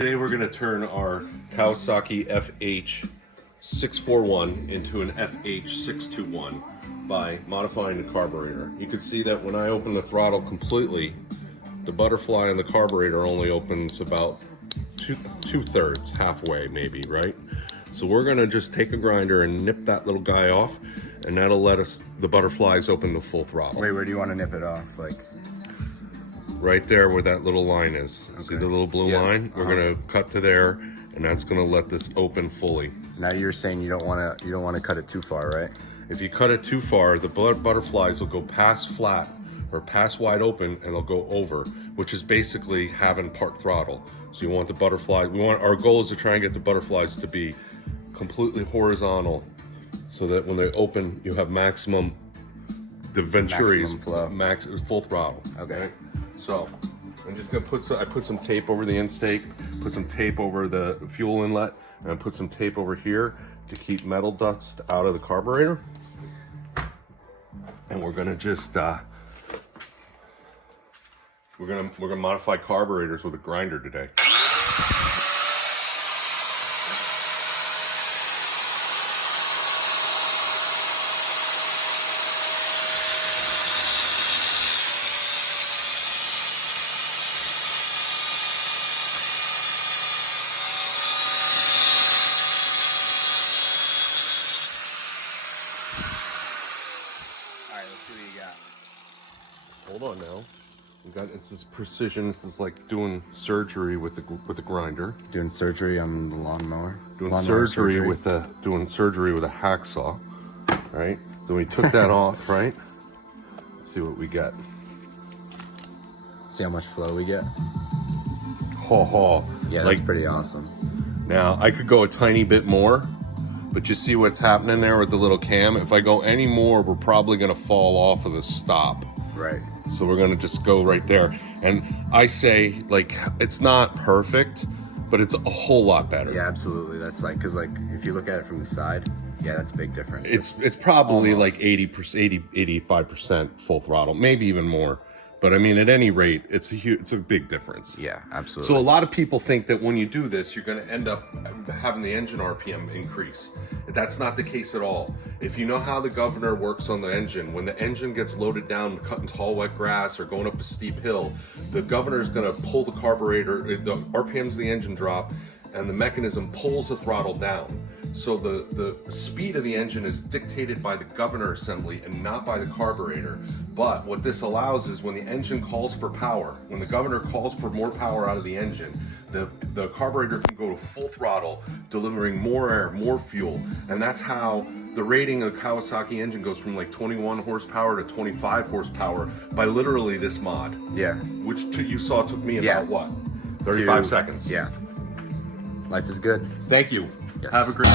Today we're going to turn our Kawasaki FH641 into an FH621 by modifying the carburetor. You can see that when I open the throttle completely, the butterfly in the carburetor only opens about two-thirds, halfway maybe, right? So we're going to just take a grinder and nip that little guy off, and that'll let the butterflies open to full throttle. Wait, where do you want to nip it off? Like right there where that little line is. Okay. See the little blue line? We're gonna cut to there, and that's gonna let this open fully. Now you're saying you don't want to cut it too far, right? If you cut it too far, the butterflies will go past flat or past wide open, and they'll go over, which is basically having part throttle. So you want the butterfly. Our goal is to try and get the butterflies to be completely horizontal, so that when they open, you have maximum. The Venturi's full throttle. Okay. Right? So I'm just gonna I put some tape over the intake, put some tape over the fuel inlet, and I put some tape over here to keep metal dust out of the carburetor. And we're gonna just we're gonna modify carburetors with a grinder today. Hold on now. It's this precision. This is like doing surgery with the grinder. Doing surgery on the lawnmower. Doing surgery with a hacksaw, right? So we took that off, right? Let's see what we get. See how much flow we get. Yeah, that's pretty awesome. Now I could go a tiny bit more, but you see what's happening there with the little cam. If I go any more, we're probably gonna fall off of the stop. Right. So we're gonna just go right there. And I say, like, it's not perfect, but it's a whole lot better. Yeah, absolutely. That's like, cause like, if you look at it from the side, yeah, that's a big difference. It's probably almost like 85% full throttle, maybe even more. But I mean, at any rate, it's a big difference. Yeah, absolutely. So a lot of people think that when you do this, you're going to end up having the engine RPM increase. That's not the case at all. If you know how the governor works on the engine, when the engine gets loaded down, cutting tall, wet grass or going up a steep hill, the governor is going to pull the carburetor, the RPMs of the engine drop, and the mechanism pulls the throttle down. So the speed of the engine is dictated by the governor assembly and not by the carburetor. But what this allows is when the engine calls for power, when the governor calls for more power out of the engine, the carburetor can go to full throttle, delivering more air, more fuel. And that's how the rating of the Kawasaki engine goes from like 21 horsepower to 25 horsepower by literally this mod. Yeah. Which you saw took me about what? 35 seconds. Yeah. Life is good. Thank you. Yes. Have a great